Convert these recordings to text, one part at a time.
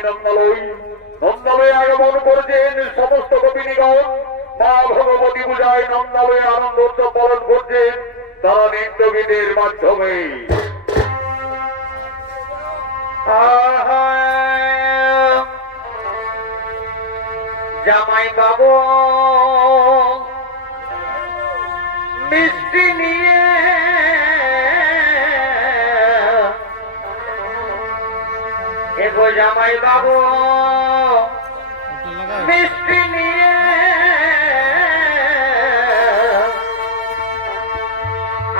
আনন্দময় নন্দালয় নন্দালয়ে আগমন করছেন সমস্ত গোপিনীগণ। মা ভগবতী পূজায় নন্দালয়ে আনন্দ উৎসব পালন করছেন তারা নৃত্য গীতের মাধ্যমে। জামাই বাবু মিষ্টি নিয়ে এগো জামাই বাবু মিষ্টি নিয়ে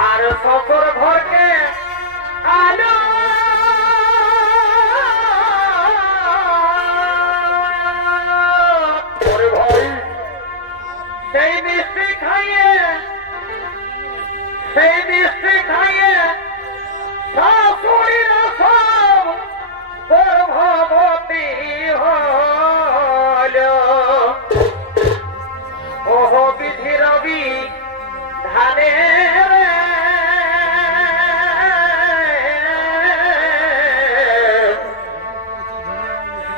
আর শ্বশুর ঘরকে আলো সেই মিষ্টি খাইয়ে শাশুড়িরা সব গর্ভবতী হল। ওহ বিধি রবি ধানে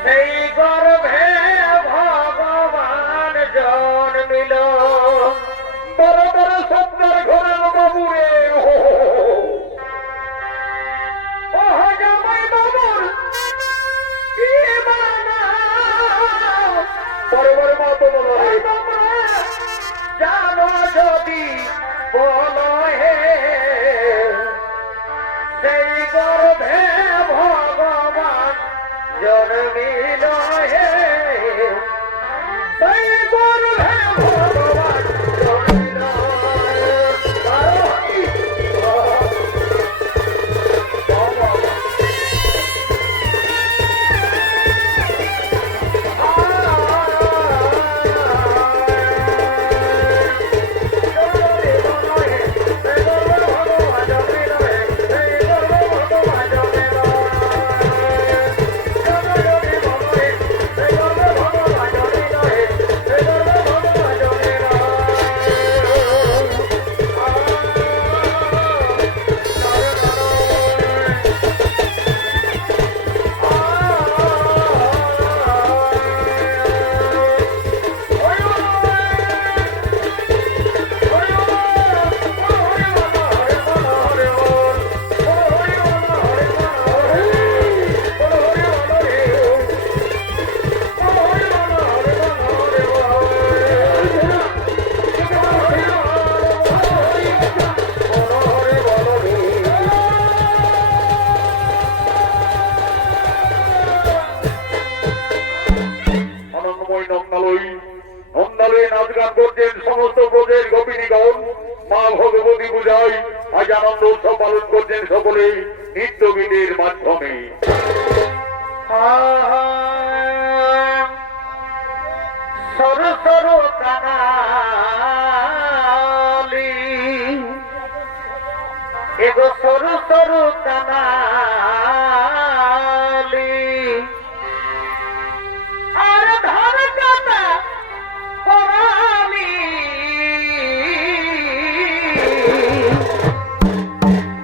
সেই গর্ভে ভগবান জন্মিল। বড় বড় সত্তর ঘরের বাবুরে জামাই বাবুর কি বড় বড় মা তো জানো যদি বলো হে সেই গর্ভে ভগবান জন্মিল হে সেই গর্ভে ভগবান জন্মিল। নন্দালয়ে নাচ গান করছেন সমস্ত ব্রজের গোপিনীগণ। মা ভগবতী পূজায় আজ আনন্দ উৎসব পালন করছেন সকলে নৃত্য গীতের মাধ্যমে। সরু সরু কানালি এগো সরু সরু কানালি আর ধর কাটা পড়ালি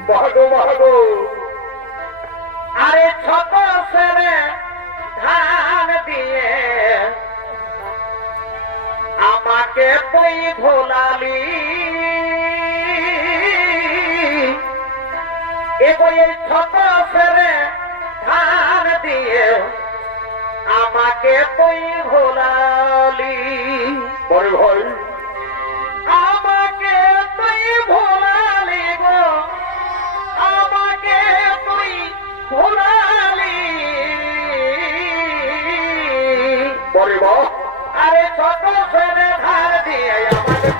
ভাগো ভাগো আরে ছোট সেরে ধান দিয়ে আমাকে তুই ভোলালি এবার এই ছোট সেরে ধান দিয়ে আমাকে তুই ভোলালি। বড় ভাই আমাকে তুই ভোলালি গো আমাকে তুই ভোলালি। বড় বা আরে ছোট ছেলে ধার দিয়ে আমাকে